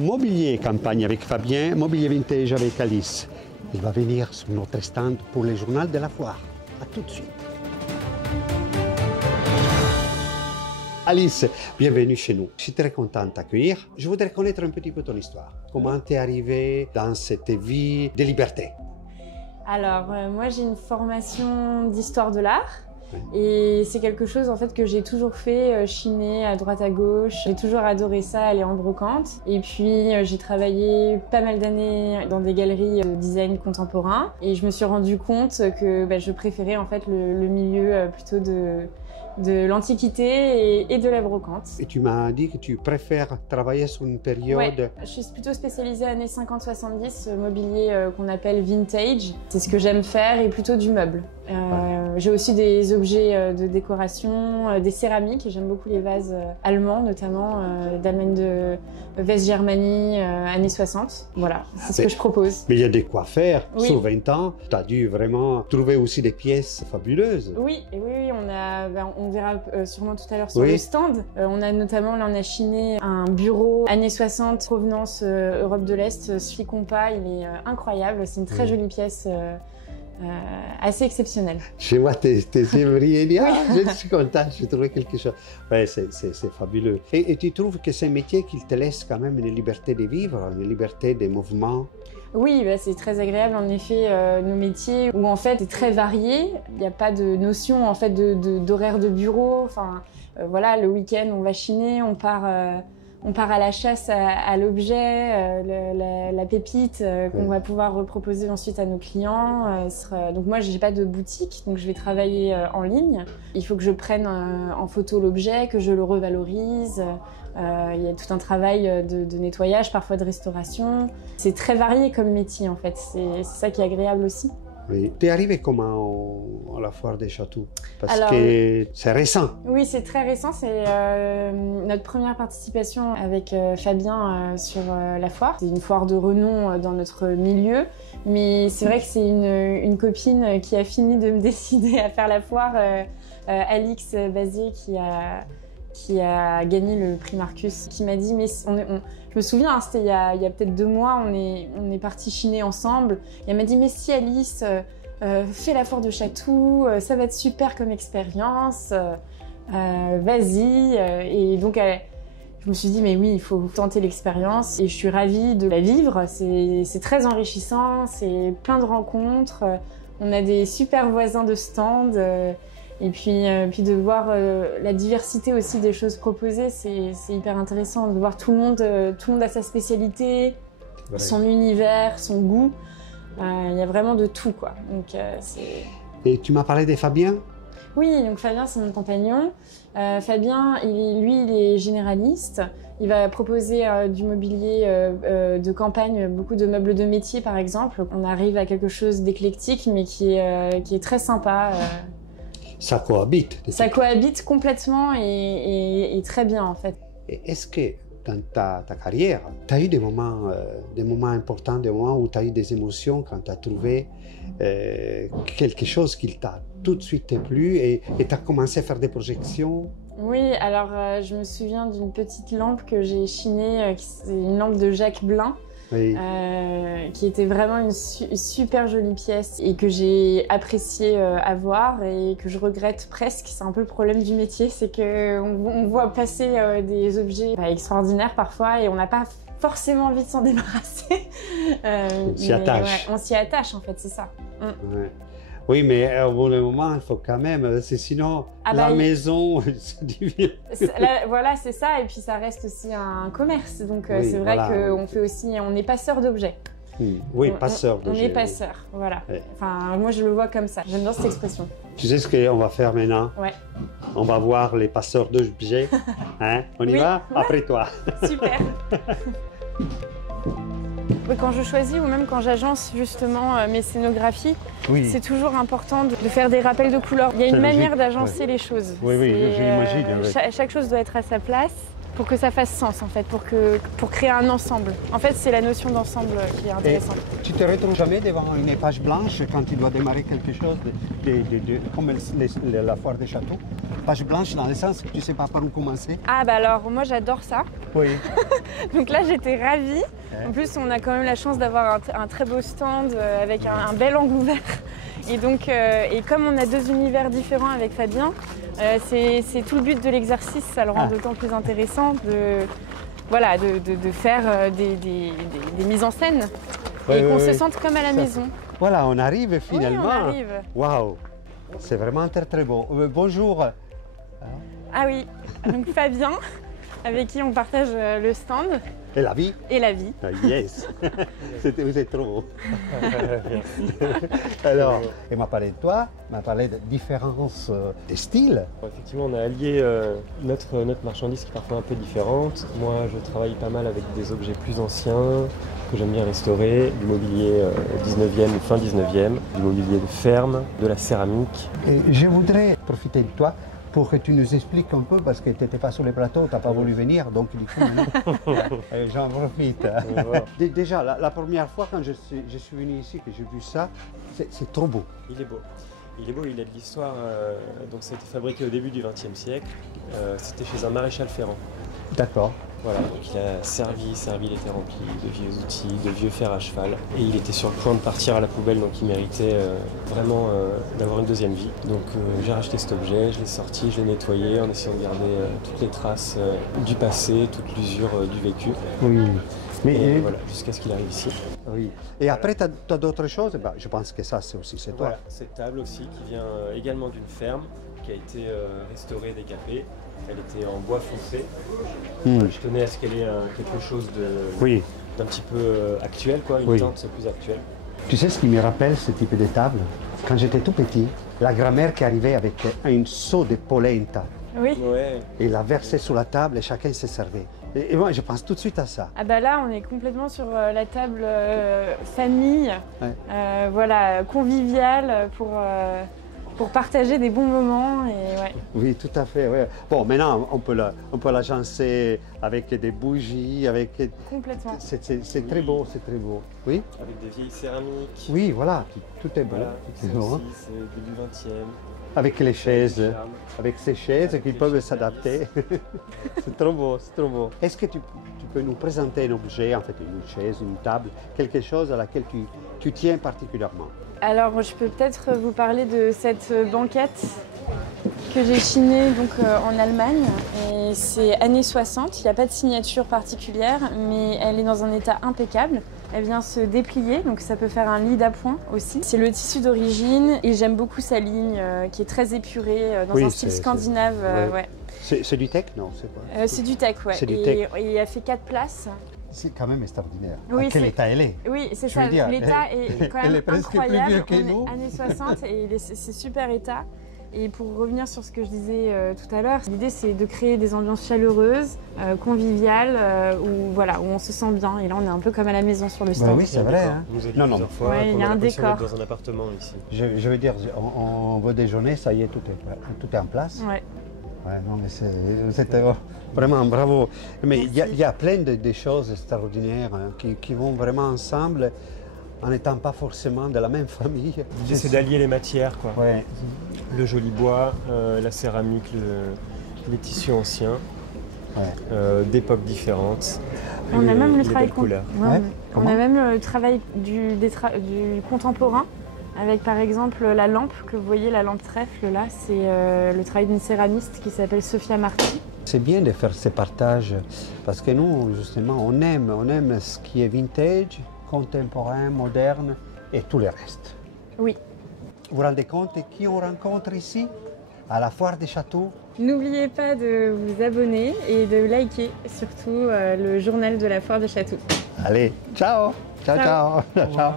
Mobilier campagne avec Fabien, mobilier vintage avec Alice. Il va venir sur notre stand pour le journal de la foire. A tout de suite. Alice, bienvenue chez nous. Je suis très content de t'accueillir. Je voudrais connaître un petit peu ton histoire. Comment tu es arrivée dans cette vie de liberté? Alors, moi j'ai une formation d'histoire de l'art. Et c'est quelque chose en fait que j'ai toujours fait, chiner à droite à gauche. J'ai toujours adoré ça, aller en brocante. Et puis j'ai travaillé pas mal d'années dans des galeries de design contemporain. Et je me suis rendu compte que je préférais en fait le milieu plutôt de l'Antiquité et de la brocante. Et tu m'as dit que tu préfères travailler sur une période... Ouais, je suis plutôt spécialisée années 50-70, mobilier qu'on appelle vintage. C'est ce que j'aime faire et plutôt du meuble. J'ai aussi des objets de décoration, des céramiques. J'aime beaucoup les vases allemands, notamment d'Allemagne de West-Germanie, années 60. Voilà, c'est ce que je propose. Mais il y a de quoi faire. Oui. Sur 20 ans, tu as dû vraiment trouver aussi des pièces fabuleuses. Oui, on verra sûrement tout à l'heure sur le stand. On a notamment, là on a chiné un bureau années 60, provenance Europe de l'Est, Suy Compas. Il est incroyable, c'est une très jolie pièce. Assez exceptionnelle. Je vois tes yeux briller. Je suis contente, j'ai trouvé quelque chose. Ouais, c'est fabuleux. Et tu trouves que c'est un métier qui te laisse quand même une liberté de vivre, une liberté de mouvement? Oui, c'est très agréable en effet, nos métiers où en fait c'est très varié. Il n'y a pas de notion en fait d'horaire de bureau. Enfin, voilà, le week-end on va chiner, on part à la chasse à l'objet, la pépite qu'on va pouvoir reproposer ensuite à nos clients. Donc moi, j'ai pas de boutique, donc je vais travailler en ligne. Il faut que je prenne en photo l'objet, que je le revalorise. Il y a tout un travail de nettoyage, parfois de restauration. C'est très varié comme métier en fait. C'est ça qui est agréable aussi. Oui. Tu es arrivé comment à la foire des châteaux? Parce que c'est récent. Oui, c'est très récent. C'est notre première participation avec Fabien sur la foire. C'est une foire de renom dans notre milieu. Mais c'est vrai que c'est une copine qui a fini de me décider à faire la foire, Alix Bazier, qui a gagné le prix Marcus, qui m'a dit, mais je me souviens, c'était il y a peut-être 2 mois, on est partis chiner ensemble. Et elle m'a dit, mais si Alice, fais la foire de Chatou, ça va être super comme expérience, vas-y. Et donc, je me suis dit, mais oui, il faut tenter l'expérience. Et je suis ravie de la vivre, c'est très enrichissant, c'est plein de rencontres. On a des super voisins de stand. Et puis de voir la diversité aussi des choses proposées, c'est hyper intéressant de voir tout le monde a sa spécialité, son univers, son goût. Il y a vraiment de tout, quoi. Donc, Et tu m'as parlé de Fabien? Oui, donc Fabien, c'est mon compagnon. Fabien, il est généraliste. Il va proposer du mobilier de campagne, beaucoup de meubles de métier, par exemple. On arrive à quelque chose d'éclectique, mais qui est très sympa. Ça cohabite. Ça cohabite complètement et très bien en fait. Est-ce que dans ta carrière, tu as eu des moments importants, des moments où tu as eu des émotions quand tu as trouvé quelque chose qui t'a tout de suite plu et tu as commencé à faire des projections? Oui, alors je me souviens d'une petite lampe que j'ai chinée, c'est une lampe de Jacques Blin. Oui. Qui était vraiment une super jolie pièce et que j'ai apprécié avoir et que je regrette presque. C'est un peu le problème du métier, c'est qu'on voit passer des objets extraordinaires parfois et on n'a pas forcément envie de s'en débarrasser. On s'y attache. On s'y attache en fait, c'est ça. Ouais. Oui, mais au bon moment, il faut quand même, sinon maison se divise. Voilà, c'est ça, et puis ça reste aussi un commerce, donc c'est vrai qu'on fait aussi, on est passeur d'objets. Oui, passeur d'objets. On est passeur, voilà. Ouais. Enfin, moi je le vois comme ça, j'aime bien cette expression. Tu sais ce qu'on va faire maintenant? Ouais. On va voir les passeurs d'objets. Hein? On y va? Ouais. Après toi. Super. Quand je choisis ou même quand j'agence justement mes scénographies, c'est toujours important de faire des rappels de couleurs. Il y a une manière d'agencer les choses. Oui, j'imagine. Chaque chose doit être à sa place pour que ça fasse sens en fait, pour créer un ensemble. En fait, c'est la notion d'ensemble qui est intéressante. Et tu te retrouves jamais devant une page blanche quand tu dois démarrer quelque chose comme la foire des châteaux? page blanche dans le sens que tu ne sais pas par où commencer. Ah bah alors moi j'adore ça. Oui. Donc là j'étais ravie. En plus on a quand même la chance d'avoir un très beau stand avec un bel angle ouvert. Et donc et comme on a deux univers différents avec Fabien, c'est tout le but de l'exercice, ça le rend d'autant plus intéressant de faire des mises en scène et qu'on se sente comme à la maison. Voilà, on arrive finalement. Oui, on arrive. Waouh, c'est vraiment très très beau. Bonjour. Ah oui, donc Fabien, avec qui on partage le stand. Et la vie. Et la vie. Ah, yes. Vous êtes trop beau. Alors, il m'a parlé de toi, il m'a parlé de différences des styles. Effectivement, on a allié notre marchandise qui est parfois un peu différente. Moi, je travaille pas mal avec des objets plus anciens que j'aime bien restaurer, du mobilier 19e ou fin 19e, du mobilier de ferme, de la céramique. Et je voudrais profiter de toi pour que tu nous expliques un peu, parce que tu n'étais pas sur le plateau, tu n'as pas voulu venir, donc du coup, j'en profite. Déjà, la première fois quand je suis venu ici, que j'ai vu ça, c'est trop beau. Il est beau. Il est beau, il a de l'histoire. Donc ça a été fabriqué au début du XXe siècle. C'était chez un maréchal ferrant. D'accord. Voilà, donc il a servi, il était rempli de vieux outils, de vieux fers à cheval. Et il était sur le point de partir à la poubelle, donc il méritait vraiment d'avoir une deuxième vie. Donc j'ai racheté cet objet, je l'ai sorti, je l'ai nettoyé en essayant de garder toutes les traces du passé, toute l'usure du vécu. Oui. Mais voilà, jusqu'à ce qu'il arrive ici. Oui. Et après, tu as d'autres choses? Je pense que ça, c'est toi. Voilà, cette table aussi qui vient également d'une ferme, qui a été restaurée, décapée. Elle était en bois foncé. Je tenais à ce qu'elle ait quelque chose d'un petit peu actuel, quoi, une teinte plus actuelle. Tu sais ce qui me rappelle ce type de table? Quand j'étais tout petit, la grand-mère qui arrivait avec un seau de polenta. Oui. Ouais. Et la versait sur la table et chacun se servait. Et moi, je pense tout de suite à ça. Ah bah là, on est complètement sur la table famille, voilà, conviviale pour partager des bons moments. Et ouais. Oui, tout à fait. Ouais. Bon, maintenant, on peut l'agencer avec des bougies, avec... Complètement. C'est très beau, c'est très beau. Oui. Avec des vieilles céramiques. Oui, voilà, tout est beau. Voilà, tout est beau. c'est début 20e. Avec les chaises, avec ces chaises qui peuvent s'adapter. C'est trop beau, c'est trop beau. Est-ce que tu peux nous présenter un objet, en fait une chaise, une table, quelque chose à laquelle tu tiens particulièrement? Alors, je peux peut-être vous parler de cette banquette que j'ai chinée donc, en Allemagne. Et c'est années 60, il n'y a pas de signature particulière, mais elle est dans un état impeccable. Elle vient se déplier, donc ça peut faire un lit d'appoint aussi. C'est le tissu d'origine et j'aime beaucoup sa ligne qui est très épurée, dans un style scandinave. Ouais. C'est du tech, non? C'est quoi? C'est du tech, ouais. Et elle fait 4 places. C'est quand même extraordinaire. Oui, à quel état elle est? Oui, c'est ça. L'état est quand même elle est presque incroyable. Plus vieux que nous. Années 60 et c'est super état. Et pour revenir sur ce que je disais tout à l'heure, l'idée c'est de créer des ambiances chaleureuses, conviviales, où on se sent bien. Et là, on est un peu comme à la maison sur le stand. Oui, c'est vrai. Hein. Vous êtes plusieurs fois, ouais, il y a un décor. Dans un appartement ici. Je veux dire, on veut déjeuner, ça y est, tout est en place. Ouais. Ouais, non, mais c'était vraiment bravo. Mais il y a plein de choses extraordinaires qui vont vraiment ensemble en n'étant pas forcément de la même famille. J'essaie d'allier les matières, quoi. Ouais. Le joli bois, la céramique, les tissus anciens, d'époques différentes. On a même le travail couleurs. On a même le travail du contemporain. Avec par exemple la lampe que vous voyez, la lampe trèfle là, c'est le travail d'une céramiste qui s'appelle Sophia Marti. C'est bien de faire ces partages parce que nous justement on aime ce qui est vintage, contemporain, moderne et tout le reste. Oui. Vous vous rendez compte de qui on rencontre ici à la foire des châteaux? N'oubliez pas de vous abonner et de liker surtout le journal de la foire des châteaux. Allez, ciao, ciao, ciao, ciao.